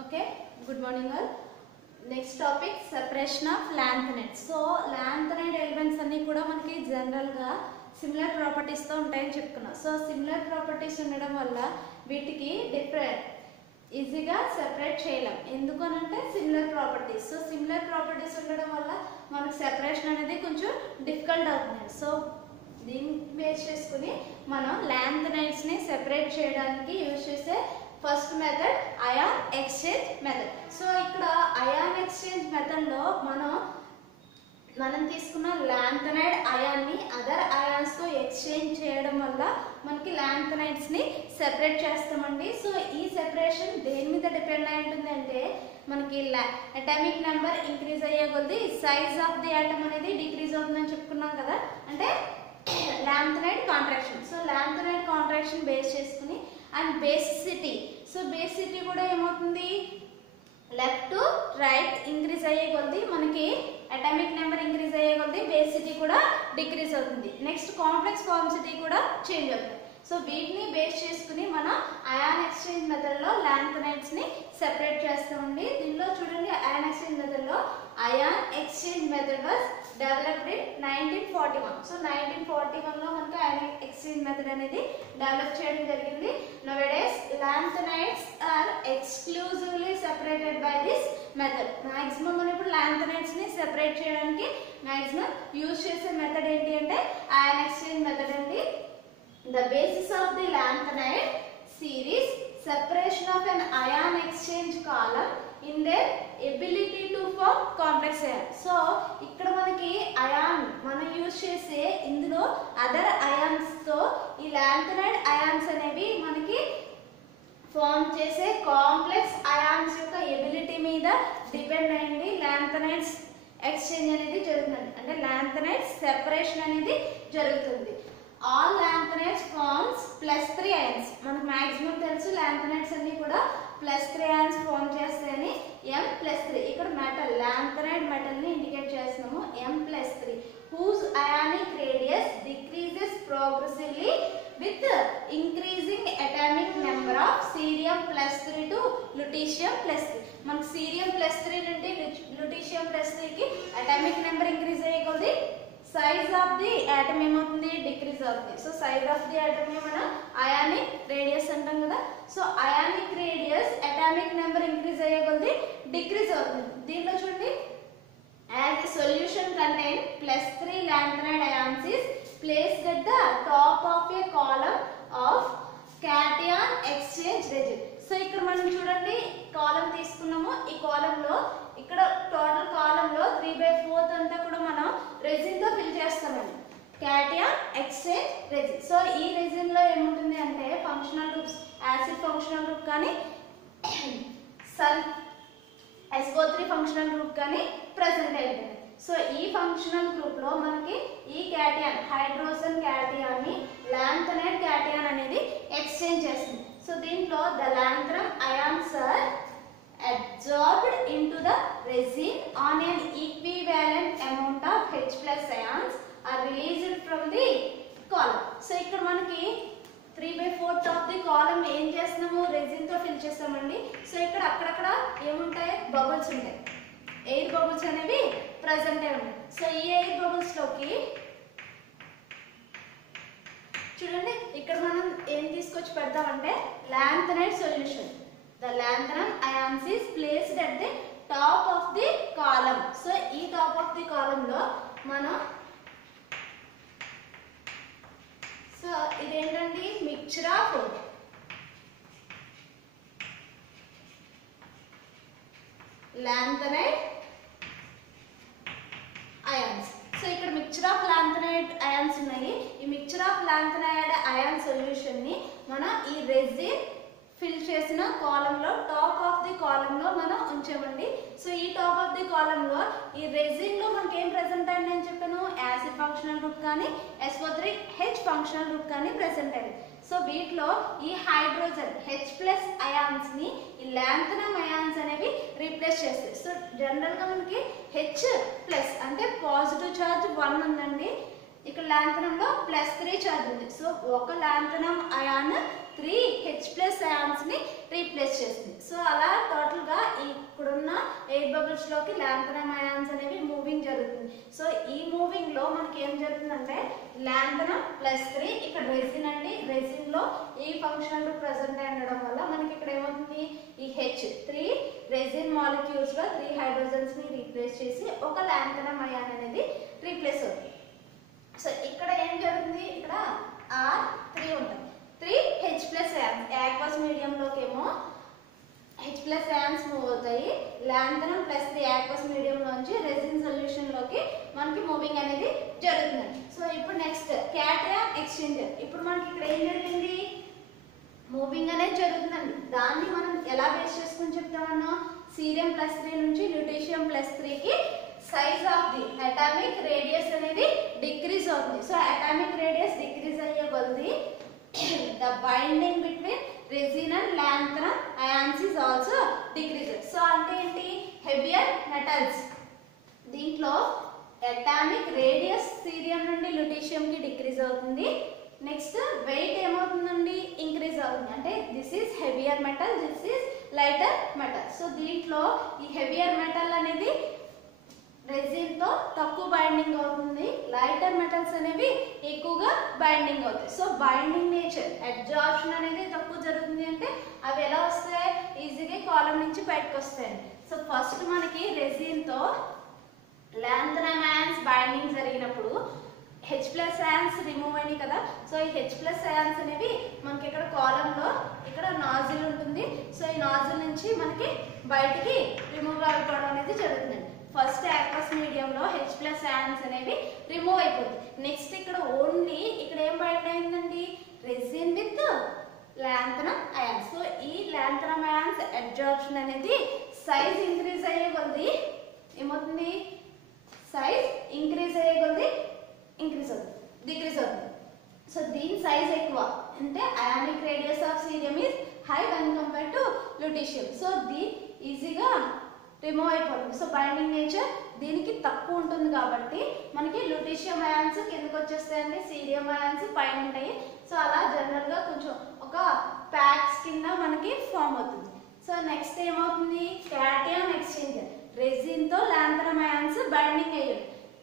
Okay, good morning all. Next topic separation of lanthanide. So lanthanide elements అన్ని కూడా మనకి general గా similar properties తో ఉంటాయని చెప్పుకున్నాం. సో సిమిలర్ ప్రాపర్టీస్ ఉండడం వల్ల వీటికి డిఫరెంట్ ఈజీగా సెపరేట్ చేయలేం. ఎందుకనంటే similar properties. So similar properties ఉండడం వల్ల మనకు సెపరేషన్ అనేది కొంచెం డిఫికల్ట్ అవుతుంది. సో దీన్ని బేస్ చేసుకుని మనం లాంథనైడ్స్ ని సెపరేట్ చేయడానికి యూజ్ చేసే first method ion exchange method. So ఇక్కడ అయాన్ ఎక్స్చేంజ్ మెథడ్ లో మనం తీసుకున్న లాంథనైడ్ అయాన్ ని అదర్ అయాన్స్ తో ఎక్స్చేంజ్ చేయడం వల్ల మనకి లాంథనైడ్స్ ని సెపరేట్ చేస్తామండి. సో ఈ సెపరేషన్ దేని మీద డిపెండ్ అయి ఉంటుంది అంటే మనకి అటామిక్ నెంబర్ ఇంక్రీజ్ అయ్యే కొద్దీ సైజ్ ఆఫ్ ది ఆటమ్ అనేది డిక్రీజ్ అవుతుందని చెప్పుకున్నాం కదా, అంటే lanthanide contraction. So lanthanide contraction base చేసుకుని అండ్ బేసిసిటీ. సో బేసిసిటీ కూడా ఏమవుతుంది, లెఫ్ట్ టు రైట్ ఇంక్రీజ్ అయ్యే కొద్దీ మనకి అటామిక్ నెంబర్ ఇంక్రీజ్ అయ్యే కొద్దీ బేసిసిటీ కూడా డిక్రీజ్ అవుతుంది. నెక్స్ట్ కాంప్లెక్స్ ఫార్మసిటీ కూడా చేంజ్ అవుతుంది. సో వీటిని బేస్ చేసుకుని మనం అయాన్ ఎక్స్చేంజ్ మెథడ్ లో లాంథనైడ్స్ ని సెపరేట్ చేస్తామండి. దీనిలో చూడండి, అయాన్ ఎక్స్చేంజ్ మెథడ్ లో ion exchange method was developed in 1941. So 1941 లో మనకి అయాన్ ఎక్స్చేంజ్ మెథడ్ అనేది డెవలప్ చేయడం జరిగింది. Nowadays lanthanides are exclusively separated by this method. Maximum మనం ఇప్పుడు లాంథనైడ్స్ ని సెపరేట్ చేయడానికి మాక్సిమం యూజ్ చేసే మెథడ్ ఏంటి అంటే అయాన్ ఎక్స్చేంజ్ మెథడ్ అండి. The basis of the lanthanide series, separation of an ion exchange column in their ability to form complex ion. So ఇక్కడ మనకి అయాన్ మనం యూజ్ చేసే ఇందులో అదర్ అయాన్స్ తో ఈ లాంథనైడ్ అయాన్స్ అనేవి మనకి ఫార్మ్ చేసే కాంప్లెక్స్ అయాన్స్ యొక్క ఎబిలిటీ మీద డిపెండ్ అయ్యింది లాంథనైడ్స్ ఎక్స్చేంజ్ అనేది జరుగుతుంది, అంటే లాంథనైడ్ సెపరేషన్ అనేది జరుగుతుంది. All lanthanides forms +3 ions. మనకు మాక్సిమం తెలుసు లాంథనైడ్స్ అన్ని కూడా +3 ions ఫార్మ్ చేస్తాయని. M+3 ఇక్కడ మెటల్ లాంథనైడ్ మెటల్ ని ఇండికేట్ చేస్తున్నాము. M+3 whose ionic radius decreases progressively with increasing atomic number of cerium+3 to lutetium+3. మనకు cerium+3 నుండి lutetium+3 కి అటామిక్ నెంబర్ ఇంక్రీజ్ అయ్యే కొద్దీ సైజ్ ఆఫ్ ది ఆటమ్ ఏమవుతుంది, డిక్రీజ్ అవుతుంది. So size of the atom మనం అయానిక్ రేడియస్ అంటాం కదా. So ionic radius atomic number increase అయ్యే కొద్దీ డిక్రీజ్ అవుతుంది. దీంట్లో చూడండి, as the solution contain +3 lanthanide ions is placed at the top of a column of cation exchange resin. So ఇక్కడ మనం చూడండి కాలం తీసుకున్నాము. ఈ కాలంలో ఇక్కడ టోటల్ కాలంలో 3/4 అంతా కూడా మనం రెజిన్ తో ఫిల్ చేస్తామండి, క్యాటియాన్ ఎక్స్చేంజ్ రెజిన్. సో ఈ రెజిన్ లో ఏముంటుంది అంటే functional groups, acid functional group కానీ SO3 ఫంక్షనల్ గ్రూప్ కానీ ప్రెసెంట్ అయ్యింది. సో ఈ ఫంక్షనల్ గ్రూప్ లో మనకి ఈ క్యాటియాన్ హైడ్రోజన్ క్యాటియాన్ ని లాంథనైడ్ క్యాటియాన్ అనేది ఎక్స్చేంజ్ చేస్తుంది. సో దీంట్లో the lanthanum ions are absorbed into the resin on an equivalent amount of H+ ions are released from the column. So ఇక్కడ మనకి 3/4 ఆఫ్ ది కాలమ్ ఏం చేస్తున్నాము, resin తో fill చేస్తామండి. సో ఇక్కడ అక్కడక్కడ ఏముంటాయి, బబుల్స్ ఉంటాయి, ఎయిర్ బబుల్స్ అనేవి ప్రెసెంట్ అయి ఉంటాయి. సో ఈ ఎయిర్ బబుల్స్ లోకి చూడండి, ఇక్కడ మనం ఏం తీసుకొచ్చి పెడతామంటే lanthanide solution. The lanthanum ions is placed at the top of the column. So ఈ top of the column లో మనం సో ఇదేంటండి mixture of lanthanide ions. So ఇక్కడ మిక్చర్ ఆఫ్ లాంథనైడ్ అయాన్స్ ఉన్నాయి. ఈ mixture of lanthanide ion solution ని మనం ఈ రెజిన్ ఫిల్ చేసిన కాలం లో టాప్ ఆఫ్ ది కాలం లో మనం ఉంచామండి. సో ఈ టాప్ ఆఫ్ ది కాలం లో ఈ రెజిన్ లో మనకి ఏం ప్రెసెంట్ అయింది అని చెప్పాను, యాసిడ్ ఫంక్షనల్ గ్రూప్ కానీ SO3H ఫంక్షనల్ గ్రూప్ కానీ ప్రెసెంట్ అయింది. సో వీటిలో ఈ హైడ్రోజన్ H+ అయాన్స్ ని ఈ లాంథనమ్ అయాన్స్ అనేవి రీప్లేస్ చేస్తాయి. సో జనరల్ గా మనకి H+ అంటే పాజిటివ్ చార్జ్ 1 ఉందండి, ఇక్కడ లాంథనం లో +3 చార్జ్ ఉంది. సో ఒక లాంథనం అయాన్ 3 H+ ions ని రీప్లేస్ చేస్తుంది. సో అలా టోటల్ గా ఇక్కడున్న ఎయిర్ బబుల్స్ లోకి లాంథనమ్ అయాన్స్ అనేవి మూవింగ్ జరుగుతుంది. సో ఈ మూవింగ్ లో మనకి ఏం జరుగుతుందంటే లాంథనమ్ +3 ఇక్కడ రెసిన్ అండి, రెసిన్ లో ఈ ఫంక్షనల్ గ్రూప్ ప్రెసెంట్ అయి ఉండడం వల్ల మనకి ఇక్కడ ఏమవుతుంది ఈ H3 రెసిన్ మాలిక్యూల్స్ లో 3 హైడ్రోజన్స్ ని రీప్లేస్ చేసి ఒక లాంథనమ్ అయాన్ అనేది రీప్లేస్ అవుతుంది. సో ఇక్కడ ఏం జరుగుతుంది, ఇక్కడ R3 ఉంటుంది, 3 H+ ions యాక్వస్ మీడియం లోకి ఏమో H+ ions మూవ్ అవుతాయి, లాంథనమ్ +3 యాక్వస్ మీడియం నుంచి రెసిన్ సొల్యూషన్ లోకి మనకి మూవింగ్ అనేది జరుగుతుంది. సో ఇప్పుడు నెక్స్ట్ క్యాటయాన్ ఎక్స్చేంజర్. ఇప్పుడు మనకి ఇక్కడ ఏం జరిగింది, మూవింగ్ అనేది జరుగుతుందండి. దాన్ని మనం ఎలా బేస్ చేసుకుని చెప్తామన్నా సీరియం +3 నుంచి ల్యూటీషియం +3కి size of the atomic radius అనేది డిక్రీజ్ అవుతుంది. సో అటామిక్ రేడియస్ డిక్రీజ్ అయ్యే కొద్దీ the binding between resin and lanthanum ions is also decreases. So అంటే ఏంటి, హెవియర్ మెటల్స్ దీంట్లో అటామిక్ రేడియస్ సీరియం నుండి ల్యూటీషియం కి డిక్రీజ్ అవుతుంది. నెక్స్ట్ వెయిట్ ఏమవుతుందండి, ఇంక్రీజ్ అవుతుంది. అంటే this is heavier metal, this is lighter metal. So దీంట్లో ఈ హెవియర్ మెటల్ అనేది రెసిన్ తో తక్కువ బైండింగ్ అవుతుంది, లైటర్ మెటల్స్ అనేవి ఎక్కువగా బైండింగ్ అవుతాయి. సో బైండింగ్ నేచర్ అబ్జార్ప్షన్ అనేది తక్కువ జరుగుతుంది. అంటే అవి ఎలా వస్తాయి, ఈజీగా కాలం నుంచి బయటకు వస్తాయి. సో ఫస్ట్ మనకి రెసిన్ తో లాంథనమ్ అయాన్స్ బైండింగ్ జరిగినప్పుడు H+ ions రిమూవ్ అయినాయి కదా. సో ఈ H+ ions అనేవి మనకి ఇక్కడ కాలంలో ఇక్కడ నాజిల్ ఉంటుంది. సో ఈ నాజిల్ నుంచి మనకి బయటికి రిమూవ్ అయిపోవడం అనేది జరుగుతుంది. ఫస్ట్ యాక్వస్ మీడియంలో H+ ions అనేవి రిమూవ్ అయిపోతుంది. నెక్స్ట్ ఇక్కడ ఓన్లీ ఇక్కడ ఏం బైండ్ అయిందండి, రెసిన్ విత్ లాంథనమ్ అయాన్స్. సో ఈ లాంథనమ్ అయాన్స్ అబ్జార్ప్షన్ అనేది సైజ్ ఇంక్రీజ్ అయ్యే కొద్దీ ఏమవుతుంది, సైజ్ ఇంక్రీజ్ అయ్యే కొద్దీ ఇంక్రీజ్ అవుతుంది, డిక్రీజ్ అవుతుంది. సో దీని సైజ్ ఎక్కువ అంటే ionic radius of cerium is high when compare to lutetium. So దీని ఈజీగా రిమూవ్ అయిపోతుంది. సో బైండింగ్ నేచర్ దీనికి తక్కువ ఉంటుంది కాబట్టి మనకి ల్యూటీషియం అయాన్స్ కిందకి వచ్చేస్తాయండి, సీరియం అయాన్స్ పైన ఉంటాయి. సో అలా జనరల్ గా కొంచెం ఒక ప్యాక్స్ కింద మనకి ఫామ్ అవుతుంది. సో నెక్స్ట్ ఏమవుతుంది, క్యాటయాన్ ఎక్స్చేంజర్. రెసిన్ తో లాంథనమ్ అయాన్స్ బైండింగ్ అయ్యాయి.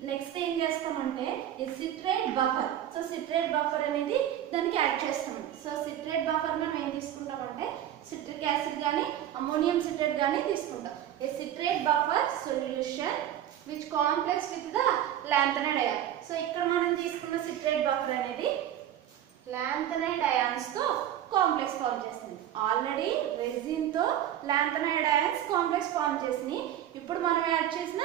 నెక్స్ట్ ఏం చేస్తామంటే ఈ citrate buffer. So citrate buffer అనేది దానికి యాడ్ చేస్తాం. సో సిట్రేట్ బఫర్ మనం ఏం తీసుకుంటామంటే సిట్రిక్ యాసిడ్ కానీ అమోనియం సిట్రేట్ కానీ తీసుకుంటాం. A citrate buffer solution which complex with the lanthanide ion. So ఇక్కడ మనం తీసుకున్న సిట్రేట్ బఫర్ అనేది లాంథనైడ్ అయాన్స్ తో కాంప్లెక్స్ ఫామ్ చేస్తుంది. ఆల్రెడీ రెసిన్ తో లాంథనైడ్ అయాన్స్ కాంప్లెక్స్ ఫామ్ చేసినాయి. ఇప్పుడు మనం యాడ్ చేసిన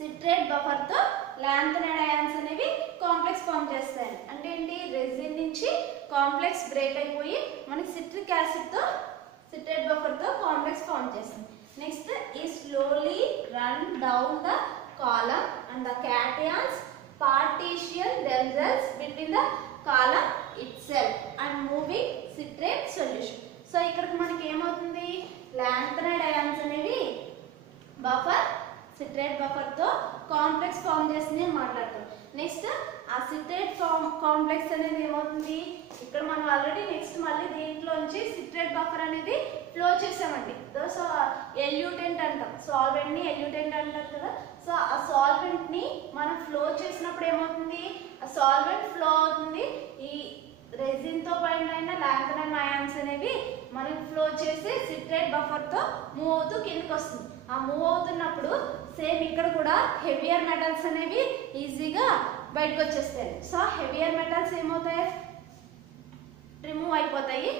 సిట్రేట్ బఫర్ తో లాంథనైడ్ అయాన్స్ అనేవి కాంప్లెక్స్ ఫామ్ చేస్తాయి. అంటే ఏంటి, రెసిన్ నుంచి కాంప్లెక్స్ బ్రేక్ అయిపోయి మనకి సిట్రిక్ యాసిడ్ తో సిట్రేట్ బఫర్ తో కాంప్లెక్స్ ఫామ్ చేస్తుంది. నెక్స్ట్ ఈ slowly run down the column and the cations partition themselves between the column itself and moving citrate solution. So ఇక్కడికి మనకి ఏమవుతుంది, లాంథనైడ్ అయాన్స్ అనేవి బఫర్ సిట్రేట్ బఫర్ తో complex form చేస్తుంది అని మాట్లాడతాం. నెక్స్ట్ ఆ సిట్రేట్ కాంప్లెక్స్ అనేది ఏమవుతుంది, ఇక్కడ మనం ఆల్రెడీ నెక్స్ట్ మళ్ళీ దీంట్లోంచి సిట్రేట్ బఫర్ అనేది ఫ్లో చేసామండి. సో ఎల్యూటెంట్ అంటాం, సాల్వెంట్ ని ఎల్యూటెంట్ అంటారు కదా. సో ఆ సాల్వెంట్ ని మనం ఫ్లో చేసినప్పుడు ఏమవుతుంది, ఆ సాల్వెంట్ ఫ్లో అవుతుంది. ఈ రెసిన్ తో బైండ్ అయిన లాంథనైడ్ అయాన్స్ అనేవి మనకి ఫ్లో చేసి సిట్రేట్ బఫర్ తో మూవ్ అవుతూ కిందకి వస్తుంది. ఆ మూవ్ అవుతున్నప్పుడు సేమ్ ఇక్కడ కూడా హెవియర్ మెటల్స్ అనేవి ఈజీగా బయటకు వచ్చేస్తాయి. సో హెవియర్ మెటల్స్ ఏమవుతాయి, రిమూవ్ అయిపోతాయి,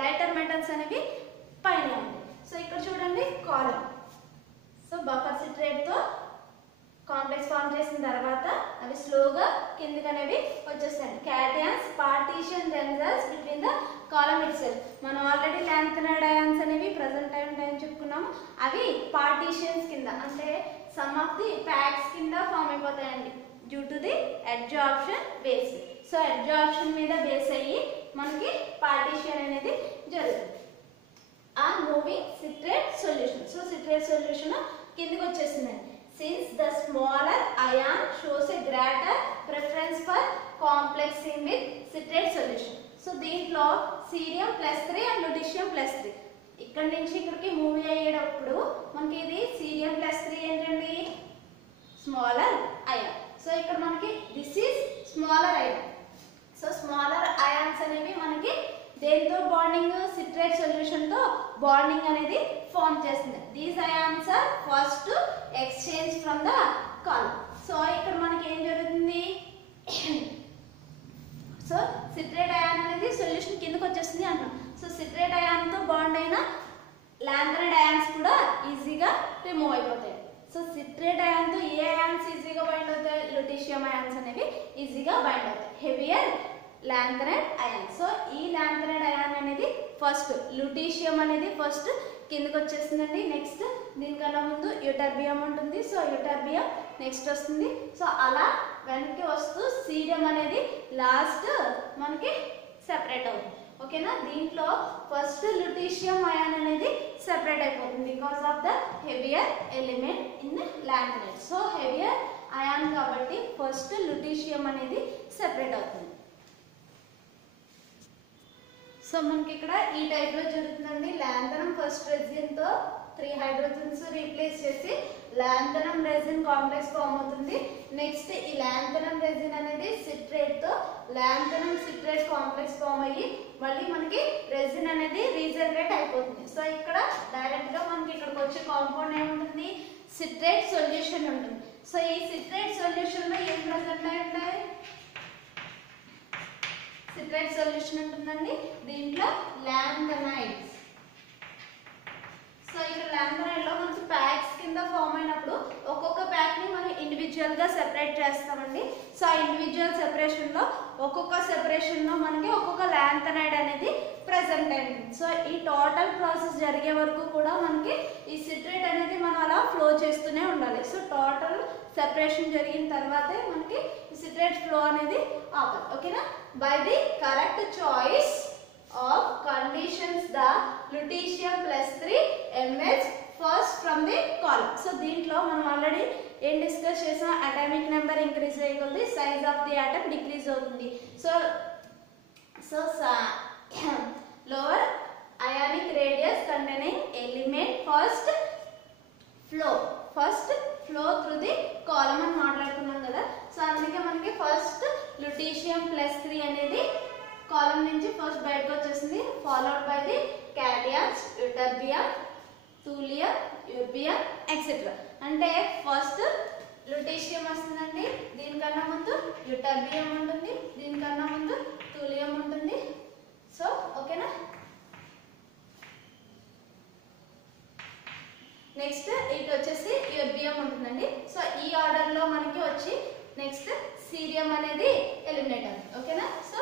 లైటర్ మెటల్స్ అనేవి పైన ఉంటాయి. సో ఇక్కడ చూడండి కాలం. సో బఫర్ సిట్రేట్ తో కాంప్లెక్స్ ఫామ్ చేసిన తర్వాత అవి స్లోగా కిందకి అనేవి వచ్చేస్తాయి. cations partition themselves between the column itself. మనం ఆల్రెడీ లాంథనైడ్ అయాన్స్ అనేవి ప్రెసెంట్ టైం చెప్పుకున్నాం. అవి పార్టీషన్స్ కింద అంటే సమ్ ఆఫ్ ది ప్యాక్స్ కింద ఫామ్ అయిపోతాయండి due to the absorption base. So absorption మీద బేస్ అయ్యి మనకి పార్టీషన్ అనేది జరుగుతుంది. ఆ moving citrate solution. So citrate solution కిందకి వచ్చేసిందండి. since the smaller ion shows a greater preference for complexing with citrate solution. So దీంట్లో సీరియం +3 అండ్ లుటీషియం +3 ఇక్కడ నుంచి ఇక్కడికి మూవ్ అయ్యేటప్పుడు మనకి ఇది సీరియం +3 ఏంటండి స్మాలర్ అయాన్. సో ఇక్కడ మనకి this is smaller ion. So smaller ions అనేవి మనకి దేంతో బాండింగ్ సిట్రేట్ సొల్యూషన్ తో బాండింగ్ అనేది ఫామ్ చేస్తుంది. These ions are first exchange from the column. So ఇక్కడ మనకి ఏం జరుగుతుంది సో సిట్రేట్ అయాన్ అనేది సొల్యూషన్ కిందకి వచ్చేస్తుంది అంటాం. సో సిట్రేట్ అయాన్ తో బాండ్ అయిన లాంథనైడ్ అయాన్స్ కూడా ఈజీగా రిమూవ్ అయిపోతాయి. సో సిట్రేట్ అయాన్ తో ఏ అయాన్స్ ఈజీగా బైండ్ అవుతాయి లుటీషియం అయాన్స్ అనేవి ఈజీగా బైండ్ అవుతాయి హెవియర్ లాంథనైడ్ అయాన్. సో ఈ లాంథనైడ్ అయాన్ అనేది ఫస్ట్ లుటీషియం అనేది ఫస్ట్ కిందకి వచ్చేస్తుందండి. నెక్స్ట్ దీనికన్నా ముందు యూటర్బియం ఉంటుంది. సో యూటర్బియం నెక్స్ట్ వస్తుంది. సో అలా వెనక్కి వస్తూ సీరియం అనేది లాస్ట్ మనకి సెపరేట్ అవుతుంది. ఓకేనా. దీంట్లో ఫస్ట్ లుటీషియం అయాన్ అనేది సెపరేట్ అయిపోతుంది because of the heavier element in lanthanide. So heavier ion కాబట్టి ఫస్ట్ లుటీషియం అనేది సెపరేట్ అవుతుంది. సో మనకి ఇక్కడ ఈ టైప్ లో జరుగుతుందండి. లాంథనం ఫస్ట్ రెజిన్ తో 3 హైడ్రోజన్స్ రీప్లేస్ చేసి లాంథనం రెజిన్ కాంప్లెక్స్ ఫామ్ అవుతుంది. నెక్స్ట్ ఈ లాంథనం రెజిన్ అనేది సిట్రేట్ తో లాంథనం సిట్రేట్ కాంప్లెక్స్ ఫామ్ అయ్యి మళ్ళీ మనకి రెజిన్ అనేది రీజనరేట్ అయిపోతుంది. సో ఇక్కడ డైరెక్ట్ గా మనకి ఇక్కడికి వచ్చే కాంపౌండ్ ఏముంటుంది సిట్రేట్ సొల్యూషన్ ఉంటుంది. సో ఈ సిట్రేట్ సొల్యూషన్ లో ఏం ప్రెజెంట్ అయి ఉంటాయి సిట్రేట్ సొల్యూషన్ ఉంటుందండి. దీంట్లో లాంథనైడ్స్. సో ఇక్కడ లాంథనైడ్ లో మనకి ప్యాక్స్ కింద ఫామ్ అయినప్పుడు ఒక్కొక్క ప్యాక్ ని మనం ఇండివిజువల్ గా సెపరేట్ చేస్తామండి. సో ఆ ఇండివిజువల్ సెపరేషన్ లో ఒక్కొక్క సెపరేషన్ లో మనకి ఒక్కొక్క లాంథనైడ్ అనేది ప్రెసెంట్ అయింది. సో ఈ టోటల్ ప్రాసెస్ జరిగే వరకు కూడా మనకి ఈ సిట్రేట్ అనేది మనం అలా ఫ్లో చేస్తూనే ఉండాలి. సో టోటల్ సెపరేషన్ జరిగిన తర్వాతే మనకి సిట్రేట్ ఫ్లో అనేది ఆపాలి. ఓకేనా. By the correct choice of conditions the lutetium +3 emerge first from the column. So దీంట్లో మనం ఆల్రెడీ ఏం డిస్కస్ చేసాం అటామిక్ నెంబర్ ఇంక్రీజ్ అయ్యేకొద్దీ size of the atom decrease అవుతుంది. So lower ionic radius containing element first flow through the column అని మాట్లాడుకున్నాం కదా. So అందుకే మనకి ఫస్ట్ లుటీషియం +3 అనేది కాలమ్ నుంచి ఫస్ట్ బయటకు వచ్చేసింది. Followed by the cations ytterbium thulium erbium etcetera. అంటే ఫస్ట్ లుటీషియం వస్తుందండి. దీనికన్నా ముందు యూటర్బియం ఉంటుంది. దీనికన్నా ముందు థూలియం ఉంటుంది. సో ఓకేనా. నెక్స్ట్ ఇటు వచ్చేసి యూర్బియం ఉంటుందండి. సో ఈ ఆర్డర్ లో మనకి వచ్చి నెక్స్ట్ సీరియం అనేది ఎలిమినేట్ అవుతుంది. ఓకేనా. సో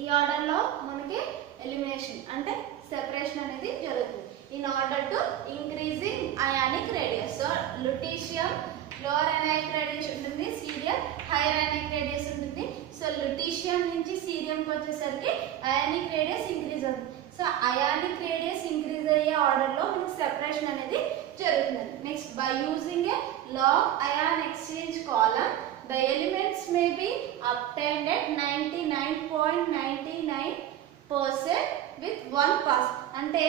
ఈ ఆర్డర్ లో మనకి ఎలిమినేషన్ అంటే సెపరేషన్ అనేది జరుగుతుంది in order to increasing ionic radius. So lutetium lower ionic radius ఉంటుంది, సీరియం హైయర్ అయానిక్ రేడియస్ ఉంటుంది. సో లుటీషియం నుంచి సీరియంకి వచ్చేసరికి అయానిక్ రేడియస్ ఇంక్రీజ్ అవుతుంది. సో అయానిక్ రేడియస్ ఇంక్రీజ్ అయ్యే ఆర్డర్ లో మనకి సెపరేషన్ అనేది జరుగుతుంది. Next by using a long ion exchange column the elements may be obtained at 99.99% with one pass. అంటే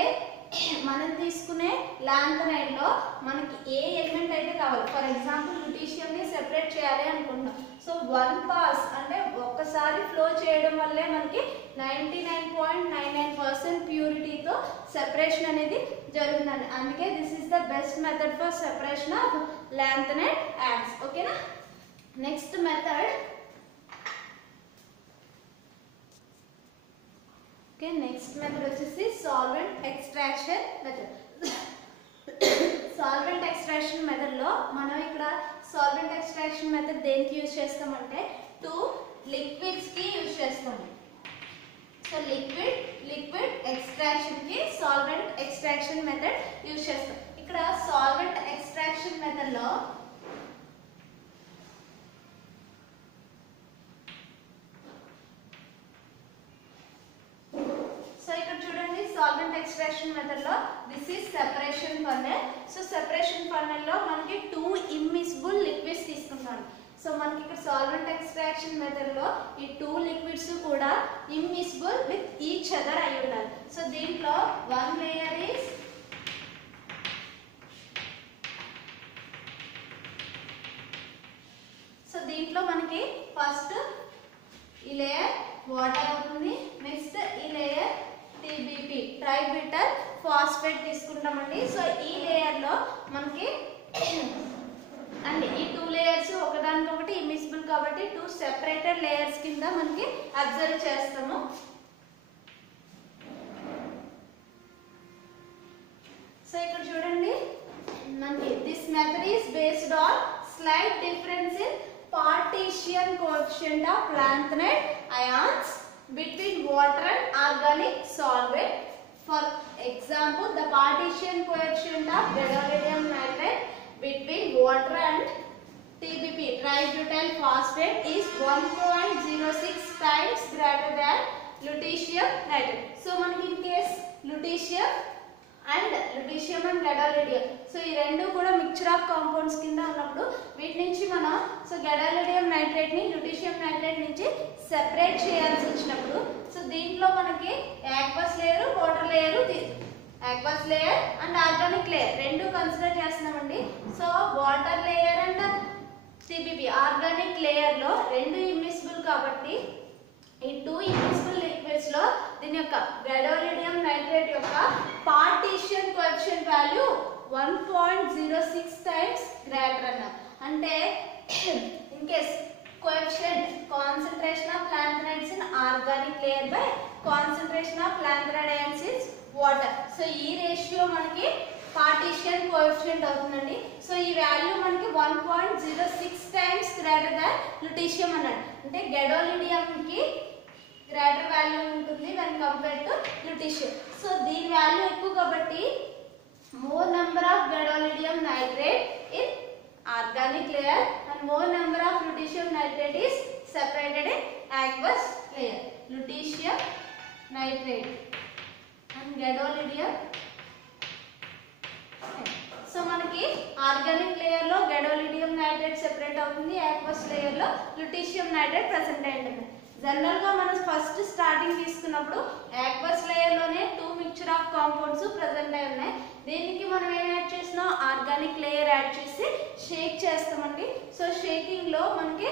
మనం తీసుకునే లాంథనైడ్ లో మనకి ఏ ఎలిమెంట్ అయితే కావాలి. ఫర్ ఎగ్జాంపుల్ లుటీషియం ని సెపరేట్ చేయాలి అనుకుంటున్నాం. సో 1 పాస్ అంటే ఒక్కసారి ఫ్లో చేయడం వల్లే మనకి 99.99% ప్యూరిటీతో సెపరేషన్ అనేది జరుగుతుంది. అందుకే this is the best method for separation of lanthanides. ఓకేనా. నెక్స్ట్ మెథడ్ నెక్స్ట్ మెథడ్ వచ్చేసి solvent extraction method. Solvent extraction method లో మనం ఇక్కడ సాల్వెంట్ ఎక్స్ట్రాక్షన్ మెథడ్ దేనికి యూజ్ చేస్తామంటే 2 లిక్విడ్స్ కి యూజ్ చేస్తాము. సో లిక్విడ్ ఎక్స్ట్రాక్షన్ కి సాల్వెంట్ ఎక్స్ట్రాక్షన్ మెథడ్ యూజ్ చేస్తాం. ఇక్కడ సాల్వెంట్ ఎక్స్ట్రాక్షన్ మెథడ్ లో సాల్వెంట్ ఎక్స్ట్రాక్షన్ మెథడ్ లో this is separation funnel. So separation funnel లో మనకి 2 ఇమ్మిసిబుల్ లిక్విడ్స్ తీసుకుంటాం. సో మనకి ఇక్కడ సాల్వెంట్ ఎక్స్ట్రాక్షన్ మెథడ్ లో ఈ 2 లిక్విడ్స్ కూడా ఇమ్మిసిబుల్ విత్ ఈచ్ అదర్ అయి ఉండాలి. సో దీంట్లో వన్ లేయర్ ఈస్ దీంట్లో మనకి ఫస్ట్ ఈ లేయర్ వాటర్ అవుతుంది. నెక్స్ట్ ఈ లేయర్ టీబీపీ ట్రైబ్యూటైల్ ఫాస్ఫేట్ తీసుకుంటామండి. సో ఈ లేయర్ లో మనకి అండ్ ఈ 2 లేయర్స్ ఒకదానికొకటి ఇమిసిబుల్ కాబట్టి 2 సెపరేటెడ్ లేయర్స్ కింద మనకి అబ్జర్వ్ చేస్తాము. సో ఇక్కడ చూడండి మనకి this method is based on slight difference in partition coefficient of lanthanide ions between water and organic solvent. For example, the partition coefficient of gadolinium nitrate between water and TBP tributyl phosphate is 1.06 times greater than lutetium nitrate. So మనకి in case lutetium and gadolinium, so ఈ రెండు కూడా mixture of compounds కింద ఉన్నప్పుడు వీటి నుంచి మనం so gadolinium nitrate ని lutetium నైట్రేట్ నుంచి సెపరేట్ చేయాల్సి వచ్చినప్పుడు సో దీంట్లో మనకి aqueous layer water layer aqueous layer and organic layer రెండు కన్సిడర్ చేస్తున్నామండి. So water layer and TBP organic layer లో రెండు ఇమ్మిసిబుల్ కాబట్టి ఈ 2 ఇమ్మిసిబుల్ లిక్విడ్స్ లో దీని యొక్క gadolinium నైట్రేట్ యొక్క partition coefficient value 1.06 times greater అన్న. అంటే in case coefficient concentration of lanthanides in organic layer by concentration of lanthanide ions in water. So ఈ రేషియో మనకి పార్టిషన్ కోఎఫిషియంట్ అవుతుందండి. సో ఈ వాల్యూ మనకి 1.06 టైమ్స్ గ్రేటర్ దాన్ lutetium అన్నాడు. అంటే gadolinium కి గ్రేటర్ వాల్యూ ఉంటుంది when compared to lutetium. So దీని వాల్యూ ఎక్కువ కాబట్టి more number of gadolinium nitrate in organic layer and more number of lutetium nitrate is separated in aqueous layer. Lutetium nitrate and gadolinium. So మనకి organic layer లో gadolinium nitrate separate అవుతుంది, aqueous layer లో lutetium nitrate present అయి ఉంటుంది. General గా మనం first starting తీసుకున్నప్పుడు aqueous layer లోనే 2 మిక్చర్ ఆఫ్ కాంపౌండ్స్ ప్రెసెంట్ అయి ఉన్నాయి. దీనికి మనం ఏం యాడ్ చేసినా ఆర్గానిక్ లేయర్ యాడ్ చేసి షేక్ చేస్తామండి. సో షేకింగ్ లో మనకి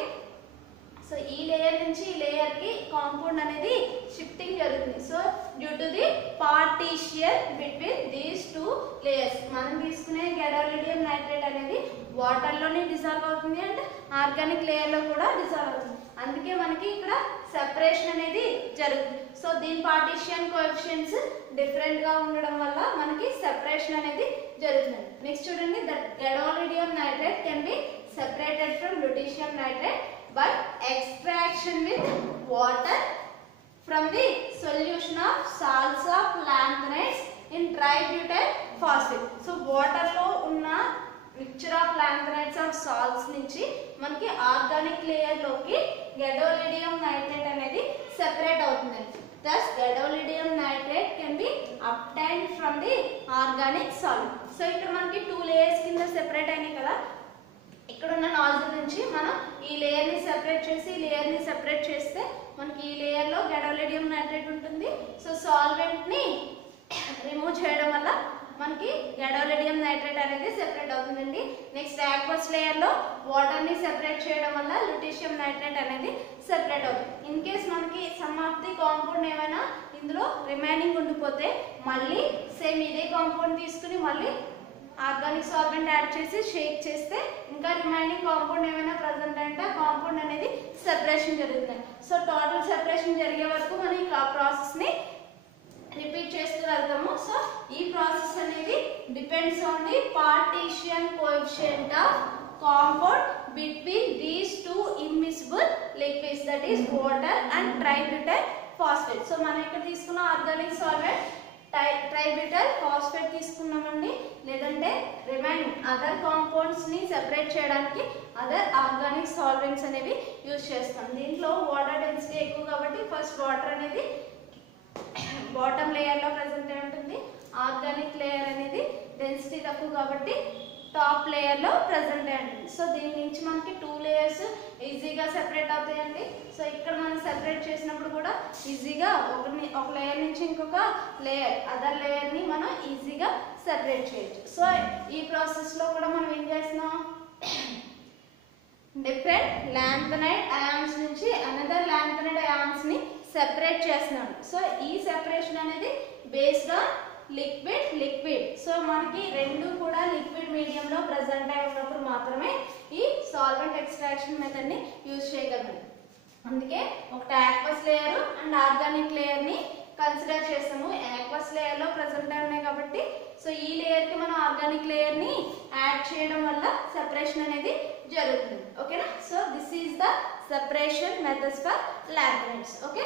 సో ఈ లేయర్ నుంచి ఈ లేయర్ కి కాంపౌండ్ అనేది షిఫ్టింగ్ జరుగుతుంది. So due to the partition between these 2 layers మనం తీసుకునే gadolinium నైట్రేట్ అనేది వాటర్ లోనే డిజాల్వ్ అవుతుంది అండ్ ఆర్గానిక్ లేయర్ లో కూడా డిజాల్వ్ అవుతుంది. అందుకే మనకి ఇక్కడ సెపరేషన్ అనేది జరుగుతుంది. సో దీని పార్టిషన్ కోఎఫిషియెంట్స్ డిఫరెంట్ గా ఉండడం వల్ల మనకి సెపరేషన్ అనేది జరుగుతుంది. నెక్స్ట్ చూడండి, the gadolinium nitrate can be separated from lutetium nitrate by extraction with water from the solution of salts of lanthanides in tributyl phosphate. So water lo unna mixture of lanthanides of salts nunchi manaki organic layer loki gadolinium nitrate anedi separate avutundi. Thus gadolinium nitrate can be obtained from the organic solid. So ikkada manaki 2 layers kinda separate ayinayi kada. ఇక్కడ ఉన్న nozzle నుంచి మనం ఈ layer ని separate చేసి ఈ layer ని separate చేస్తే మనకి ఈ లేయర్ లో gadolinium నైట్రేట్ ఉంటుంది. సో సాల్వెంట్ ని రిమూవ్ చేయడం వల్ల మనకి gadolinium నైట్రేట్ అనేది సెపరేట్ అవుతుందండి. నెక్స్ట్ aqueous లేయర్ లో వాటర్ ని సెపరేట్ చేయడం వల్ల lutetium నైట్రేట్ అనేది సెపరేట్ అవుతుంది. ఇన్ కేస్ మనకి సమ్ ఆఫ్ ది కాంపౌండ్ ఏమైనా ఇందులో రిమైనింగ్ ఉండిపోతే మళ్ళీ సేమ్ ఇదే కాంపౌండ్ తీసుకుని మళ్ళీ ఆర్గానిక్ సాల్వెంట్ యాడ్ చేసి షేక్ చేస్తే ఇంకా రిమైనింగ్ కాంపౌండ్ ఏమైనా ప్రెసెంట్ అంటే ఆ కాంపౌండ్ అనేది సెపరేషన్ జరుగుతుంది. సో టోటల్ సెపరేషన్ జరిగే వరకు మనం ఈ ప్రాసెస్ ని రిపీట్ చేస్తూ వెళ్తాము. సో ఈ ప్రాసెస్ అనేది depends on the partition coefficient of compound between these 2 immiscible liquids, that is water and tributyl phosphate. So మనం ఇక్కడ తీసుకున్న ఆర్గానిక్ సాల్వెంట్ ట్రైబ్యూటైల్ ఫాస్ఫేట్ తీసుకున్నామండి. లేదంటే రిమైనింగ్ అదర్ కాంపౌండ్స్ ని సెపరేట్ చేయడానికి అదర్ ఆర్గానిక్ సాల్వెంట్స్ అనేవి యూజ్ చేస్తాం. దీంట్లో వాటర్ డెన్సిటీ ఎక్కువ కాబట్టి ఫస్ట్ వాటర్ అనేది బాటమ్ లేయర్ లో ప్రెసెంట్ అయి ఆర్గానిక్ లేయర్ అనేది డెన్సిటీ తక్కువ కాబట్టి టాప్ లేయర్ లో ప్రెసెంట్ అయ్యి ఉంటుంది. సో దీని నుంచి మనకి 2 లేయర్స్ ఈజీగా సెపరేట్ అవుతాయండి. సో ఇక్కడ మనం సెపరేట్ చేసినప్పుడు కూడా ఈజీగా ఒక లేయర్ నుంచి ఇంకొక లేయర్ అదర్ లేయర్ ని మనం ఈజీగా సెపరేట్ చేయొచ్చు. సో ఈ ప్రాసెస్ లో కూడా మనం ఏం చేస్తున్నాం, డిఫరెంట్ లాంథనైడ్ అయాన్స్ నుంచి అనదర్ లాంథనైడ్ అయాన్స్ ని సెపరేట్ చేస్తున్నాం. సో ఈ సెపరేషన్ అనేది బేస్డ్ ఆన్ లిక్విడ్. సో మనకి రెండు కూడా లిక్విడ్ మీడియం లో ప్రెసెంట్ అయి ఉన్నప్పుడు మాత్రమే ఈ సాల్వెంట్ ఎక్స్ట్రాక్షన్ మెథడ్ ని యూజ్ చేయగలం. అందుకే ఒకటి aqueous layer and organic layer ని కన్సిడర్ చేస్తాము. ఆక్వస్ లేయర్ లో ప్రెసెంట్ అయి ఉన్నాయి కాబట్టి సో ఈ లేయర్ కి మనం ఆర్గానిక్ లేయర్ ని యాడ్ చేయడం వల్ల సెపరేషన్ అనేది జరుగుతుంది. ఓకేనా? So this is the separation methods for lanthanides. Okay.